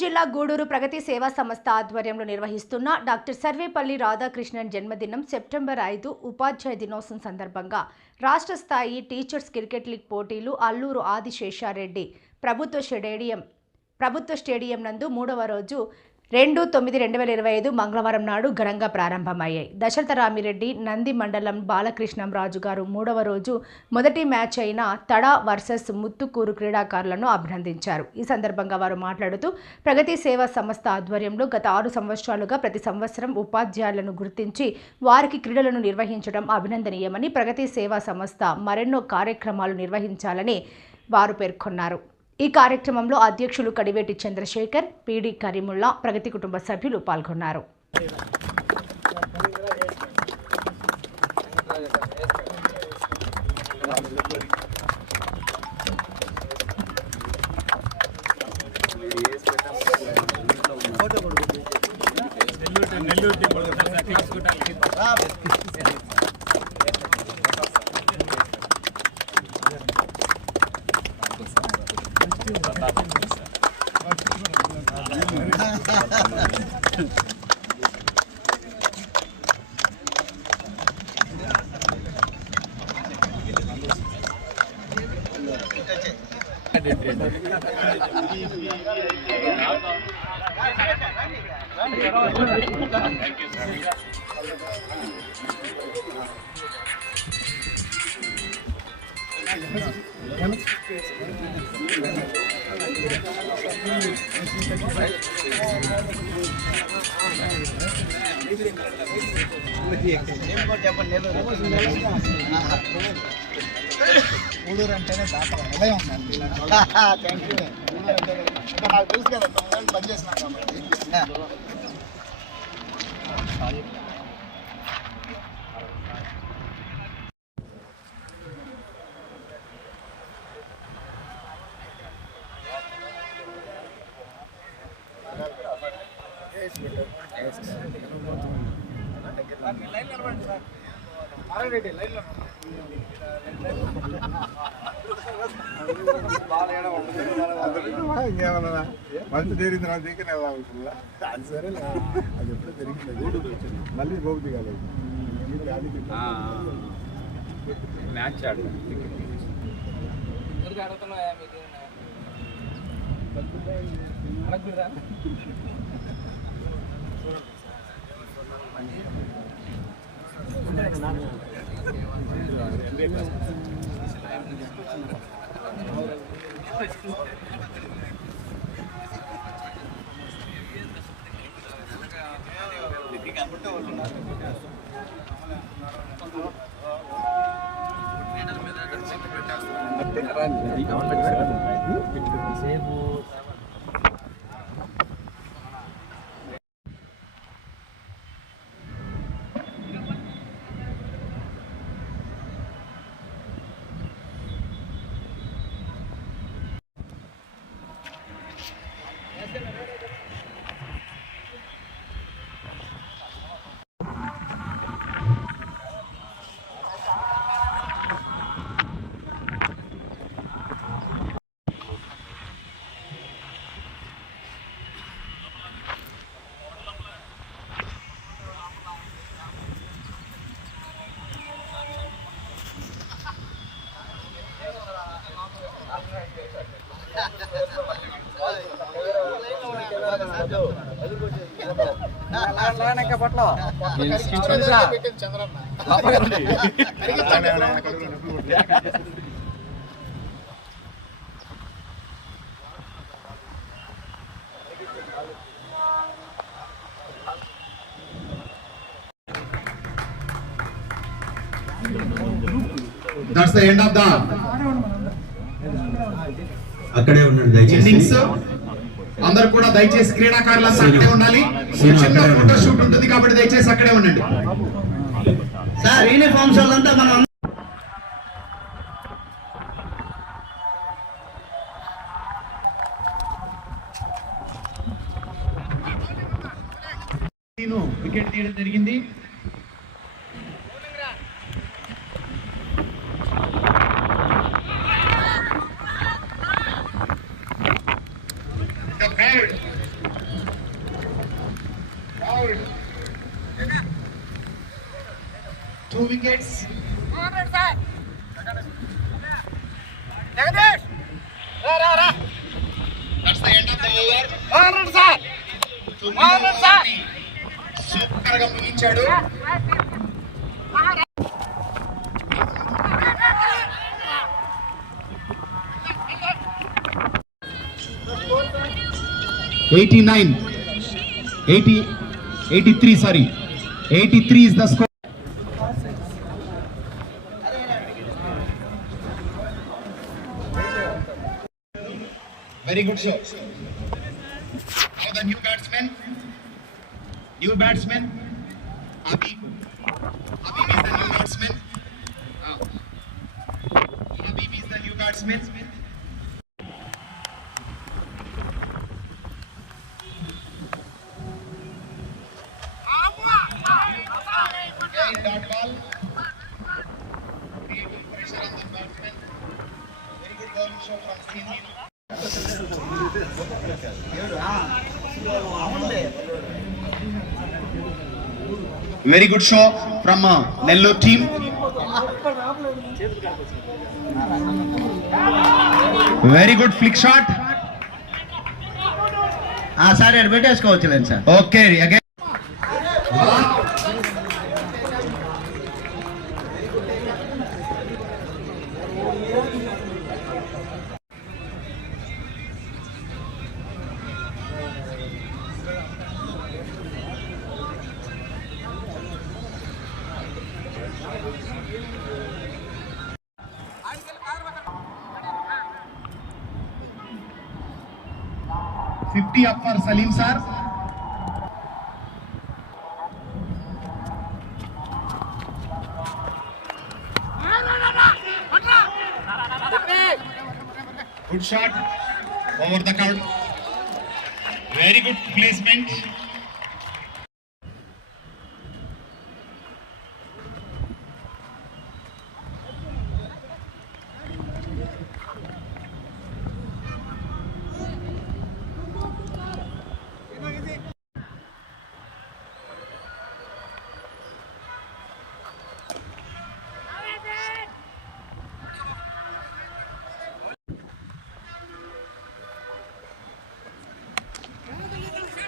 జిల్లా గూడూరు ప్రగతి సేవా సంస్థ ఆధ్వర్యంలో నిర్వహిస్తున్న డాక్టర్ సర్వేపల్లి రాధాకృష్ణన్ జన్మదినం సెప్టెంబర్ ఐదు ఉపాధ్యాయ దినోత్సవం సందర్భంగా రాష్ట్ర స్థాయి టీచర్స్ క్రికెట్ లీగ్ పోటీలు అల్లూరు ఆదిశేషారెడ్డి ప్రభుత్వ స్టేడియం ప్రభుత్వ స్టేడియం నందు మూడవ రోజు రెండు తొమ్మిది రెండు వేల ఇరవై ఐదు మంగళవారం నాడు ఘనంగా ప్రారంభమయ్యాయి. దశరథ రామిరెడ్డి నంది మండలం బాలకృష్ణం రాజు గారు మూడవ రోజు మొదటి మ్యాచ్ అయిన తడా వర్సెస్ ముత్తుకూరు క్రీడాకారులను అభినందించారు. ఈ సందర్భంగా వారు మాట్లాడుతూ ప్రగతి సేవా సంస్థ ఆధ్వర్యంలో గత ఆరు సంవత్సరాలుగా ప్రతి సంవత్సరం ఉపాధ్యాయులను గుర్తించి వారికి క్రీడలను నిర్వహించడం అభినందనీయమని ప్రగతి సేవా సంస్థ మరెన్నో కార్యక్రమాలు నిర్వహించాలని వారు పేర్కొన్నారు. ఈ కార్యక్రమంలో అధ్యక్షులు కడివేటి చంద్రశేఖర్ పీడి కరీముల్లా ప్రగతి కుటుంబ సభ్యులు పాల్గొన్నారు. చెప్పండి ఊడూరు అంటేనే దాత హృదయం థ్యాంక్ యూ ఊడూరు అంటేనే ఇంకా నాకు తెలుసు కదా పనిచేసినా కాబట్టి. ఇంకేమన్నా మంచి జరిగింది నా దగ్గర వెళ్ళాలి అది సరే అది ఎప్పుడో జరిగింది మళ్ళీ గోపు దిగాలి ఈ గాలికి మ్యాచ్ ఆడతాం Chandranna that's the end of the అక్కడే ఉండండి దయచేసి. అందరు కూడా దయచేసి క్రీడాకారులంతా అక్కడే ఉండాలి. చిన్న ఫోటో. షూట్ ఉంటుంది కాబట్టి దయచేసి అక్కడే ఉండండి సార్ యూనిఫామ్స్ వాళ్ళంతా మనం వికెట్ తీయడం జరిగింది wickets. That's the end of the over. సూపర్గా ముగించాడు. Eighty nine eighty eighty three sorry eighty three is the score Very good show. Now the new batsman. New batsman. Abhi. Abhi is the new batsman. Ah. Abhi is the new batsman. Very good show from Nellore team very good flick shot sir పెట్టేసుకోవచ్చు లేదు sir. Okay again 50 up for Salim sir. Good shot over the count. Very good placement.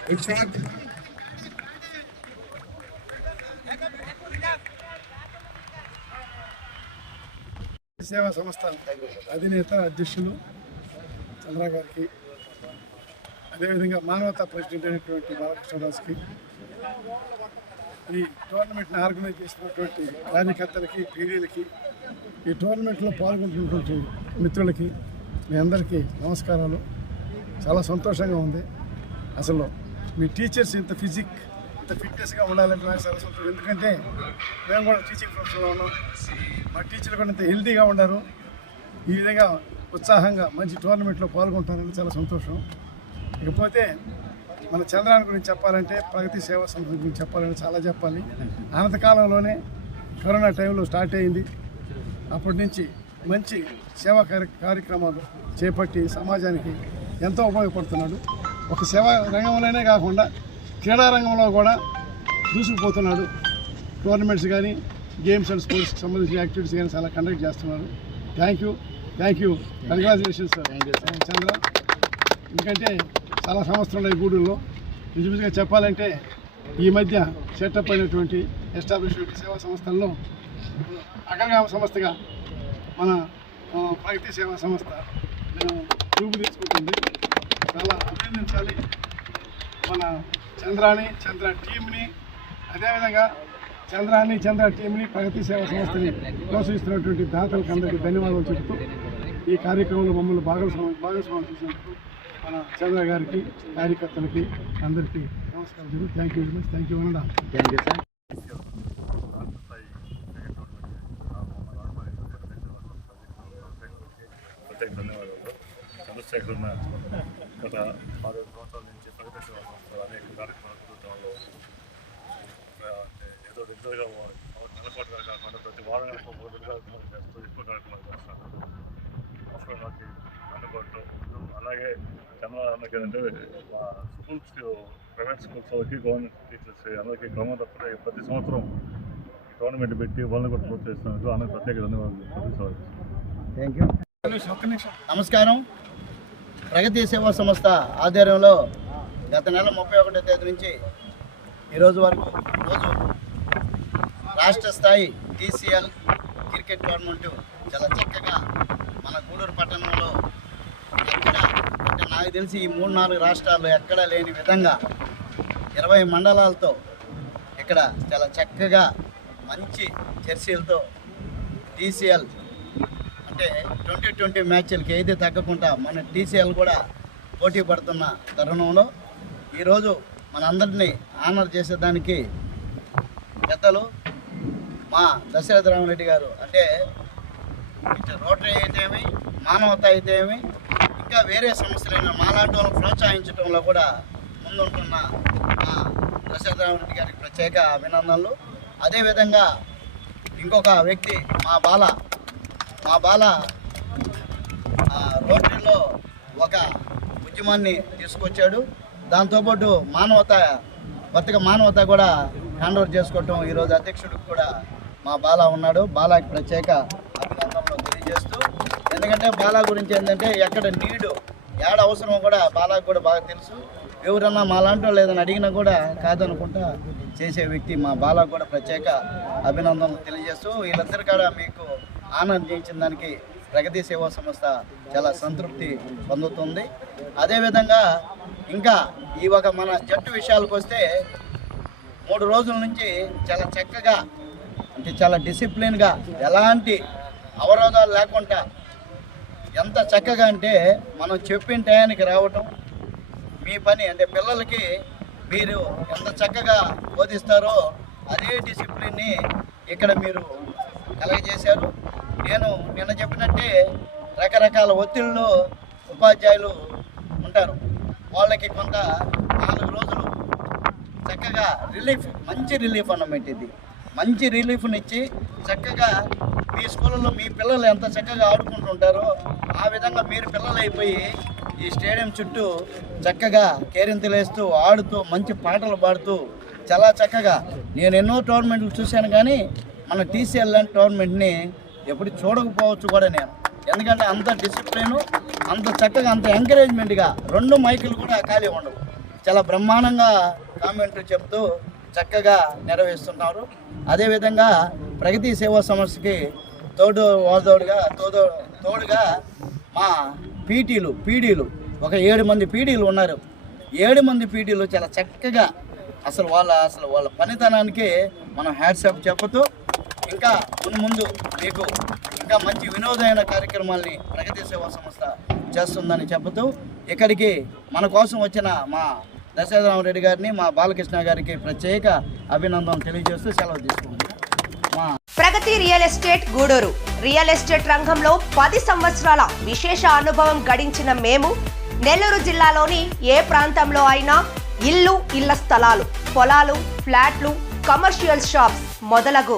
Good shot. సేవా సంస్థ అధినేత అధ్యక్షులు చంద్ర గారికి అదేవిధంగా మానవతా president అయినటువంటి బాలకృష్ణదాస్కి ఈ టోర్నమెంట్ని ఆర్గనైజ్ చేసినటువంటి కార్యకర్తలకి పీడీలకి ఈ టోర్నమెంట్లో పాల్గొంటున్నటువంటి మిత్రులకి మీ అందరికీ నమస్కారాలు చాలా సంతోషంగా ఉంది అసలు మీ టీచర్స్ ఇంత ఫిజిక్ ఇంత ఫిట్నెస్గా ఉండాలంటే నాకు చాలా సంతోషం. ఎందుకంటే మేము కూడా టీచింగ్ ప్రొఫెషన్లో ఉన్నాం. మా టీచర్లు కూడా ఇంత హెల్తీగా ఉన్నారు ఈ విధంగా ఉత్సాహంగా మంచి టోర్నమెంట్లో పాల్గొంటారని చాలా సంతోషం. ఇకపోతే మన చంద్రాన్ని గురించి చెప్పాలంటే ప్రగతి సేవా సంస్థ గురించి చెప్పాలని చాలా చెప్పాలి. అనంతకాలంలోనే కరోనా టైంలో స్టార్ట్ అయింది. అప్పటి నుంచి మంచి సేవా కార్య కార్యక్రమాలు చేపట్టి సమాజానికి ఎంతో ఉపయోగపడుతున్నాడు. ఒక సేవా రంగంలోనే కాకుండా క్రీడా రంగంలో కూడా దూసుకుపోతున్నాడు. టోర్నమెంట్స్ కానీ గేమ్స్ అండ్ స్పోర్ట్స్కి సంబంధించిన యాక్టివిటీస్ కానీ చాలా కండక్ట్ చేస్తున్నారు thank you. Thank you. Congratulations Chandra ఎందుకంటే చాలా సంవత్సరాలు ఉన్నాయి గూడూరులో. నిజంగా చెప్పాలంటే ఈ మధ్య సెటప్ అయినటువంటి ఎస్టాబ్లిష్ సేవా సంస్థల్లో అగ్రగామ సంస్థగా మన ప్రగతి సేవా సంస్థ నేను రూపు తీసుకుంటుంది. చాలా అభినందించాలి మన చంద్రాని చంద్ర టీంని అదేవిధంగా చంద్రాన్ని చంద్ర టీంని ప్రగతి సేవా సంస్థని ప్రోత్సహిస్తున్నటువంటి దాతలకు అందరికీ ధన్యవాదాలు చెబుతూ ఈ కార్యక్రమంలో మమ్మల్ని భాగస్వామి భాగస్వామి చేసినందుకు మన చంద్ర గారికి కార్యకర్తలకి అందరికీ నమస్కారం thank you very much thank you అనడా thank you sir ధన్యవాదాలు చంద్రశేఖర్ గత పదహైదు సంవత్సరాల నుంచి ప్రగతి సేవా సంస్థలు అనేక కార్యక్రమాలు ప్రభుత్వంలో. అంటే ఏదో రెగ్యులర్గా నెలకోటగా కాకుండా ప్రతి వారం కార్యక్రమాలు చేస్తూ ఎక్కువ కార్యక్రమాలు చేస్తాను అప్పుడు నాకు అందుబాటులో అలాగే చంద్ర అన్నకి ఏంటంటే మా స్కూల్స్ ప్రైవేట్ స్కూల్స్ వాళ్ళకి గవర్నమెంట్ టీచర్స్ అందరికీ క్రమం తప్పకుండా ప్రతి సంవత్సరం గవర్నమెంట్ పెట్టి వాళ్ళని కూడా ప్రోత్సహిస్తున్నందుకు ఆమె ప్రత్యేక ధన్యవాదాలు. థ్యాంక్ యూ నమస్కారం. ప్రగతి సేవా సంస్థ ఆధ్వర్యంలో గత నెల ముప్పై ఒకటో తేదీ నుంచి ఈరోజు వరకు రోజు రాష్ట్ర స్థాయి టీసీఎల్ క్రికెట్ టోర్నమెంట్ చాలా చక్కగా మన గూడూరు పట్టణంలో ఎక్కడ అంటే నాకు తెలిసి ఈ మూడు నాలుగు రాష్ట్రాల్లో ఎక్కడా లేని విధంగా ఇరవై మండలాలతో ఇక్కడ చాలా చక్కగా మంచి జెర్సీలతో టీసీఎల్ అంటే ట్వంటీ ట్వంటీ మ్యాచ్లకి ఏది తగ్గకుండా మన టీసీఎల్ కూడా పోటీ పడుతున్న తరుణంలో ఈరోజు మనందరినీ ఆనర్ చేసేదానికి పెద్దలు మా దశరథ రామరెడ్డి గారు అంటే ఇటు రోటరీ అయితేమి మానవత అయితేమి ఇంకా వేరే సమస్యలైన మాలాంటి వాళ్ళని ప్రోత్సహించడంలో కూడా ముందుంటున్న మా దశరథ రామరెడ్డి గారికి ప్రత్యేక అభినందనలు. అదేవిధంగా ఇంకొక వ్యక్తి మా బాల మా బాల ఆ, రోటరీలో ఒక ఉద్యమాన్ని తీసుకొచ్చాడు. దాంతోపాటు మానవత కొత్తగా మానవత కూడా హ్యాండ్ ఓవర్ చేసుకోవటం ఈరోజు అధ్యక్షుడికి కూడా మా బాల ఉన్నాడు. బాలాకి ప్రత్యేక అభినందనలు తెలియజేస్తూ ఎందుకంటే బాలా గురించి ఏంటంటే ఎక్కడ నీడు ఏడ అవసరమో కూడా బాలాకు కూడా బాగా తెలుసు. ఎవరన్నా మా లాంటి వాళ్ళు ఏదైనా అడిగినా కూడా కాదనుకుంటా చేసే వ్యక్తి మా బాలకు కూడా ప్రత్యేక అభినందనలు తెలియజేస్తూ వీళ్ళందరూ కూడా మీకు ఆనందం చేయించిన దానికి ప్రగతి సేవా సంస్థ చాలా సంతృప్తి పొందుతుంది. అదేవిధంగా ఇంకా ఈ ఒక మన జట్టు విషయాలకు వస్తే మూడు రోజుల నుంచి చాలా చక్కగా అంటే చాలా డిసిప్లిన్గా ఎలాంటి అవరోధాలు లేకుండా ఎంత చక్కగా అంటే మనం చెప్పిన టయానికి రావటం మీ పని అంటే పిల్లలకి మీరు ఎంత చక్కగా బోధిస్తారో అదే డిసిప్లిన్ని ఇక్కడ మీరు కలగజేశారు. నేను నిన్న చెప్పినట్టే రకరకాల ఒత్తిళ్ళు ఉపాధ్యాయులు ఉంటారు. వాళ్ళకి కొంత నాలుగు రోజులు చక్కగా రిలీఫ్ మంచి రిలీఫ్ అన్నమాట ఇది మంచి రిలీఫ్నిచ్చి చక్కగా మీ స్కూళ్ళలో మీ పిల్లలు ఎంత చక్కగా ఆడుకుంటుంటారో ఆ విధంగా మీరు పిల్లలు అయిపోయి ఈ స్టేడియం చుట్టూ చక్కగా కేరింతలేస్తూ ఆడుతూ మంచి పాటలు పాడుతూ చాలా చక్కగా నేను ఎన్నో టోర్నమెంట్లు చూశాను కానీ మన టీసీఎల్ లాంటి టోర్నమెంట్ని ఎప్పుడు చూడకపోవచ్చు కూడా నేను. ఎందుకంటే అంత డిసిప్లిన్ అంత చక్కగా అంత ఎంకరేజ్మెంట్గా రెండు మైకులు కూడా ఖాళీ ఉండవు. చాలా బ్రహ్మాండంగా కామెంట్లు చెప్తూ చక్కగా నెరవేరుస్తున్నారు అదేవిధంగా ప్రగతి సేవా సంస్థకి తోడు వాదోడుగా తోడు తోడుగా మా పీటీలు పీడీలు ఒక ఏడు మంది పీడీలు ఉన్నారు. ఏడు మంది పీడీలు చాలా చక్కగా అసలు వాళ్ళ అసలు వాళ్ళ పనితనానికి మనం హ్యాట్సాప్ చెప్పుతూ ఇంకా ముందు మీకు ఇంకా మంచి వినోదమైన కార్యక్రమాల్ని ప్రగతి సేవా సంస్థ చేస్తుందని చెబుతూ ఇక్కడికి మన కోసం వచ్చిన మా దశరథరామరెడ్డి గారిని మా బాలకృష్ణ గారికి ప్రత్యేక అభినందనలు తెలియజేస్తూ సెలవు తీసుకుంటున్నాను. మా Pragati real estate Gudur. Real estate రంగంలో పది సంవత్సరాల విశేష అనుభవం గడించిన మేము నెల్లూరు జిల్లాలోని ఏ ప్రాంతంలో అయినా ఇల్లు ఇళ్ళ స్థలాలు పొలాలు ఫ్లాట్లు కమర్షియల్ షాప్స్ మొదలగు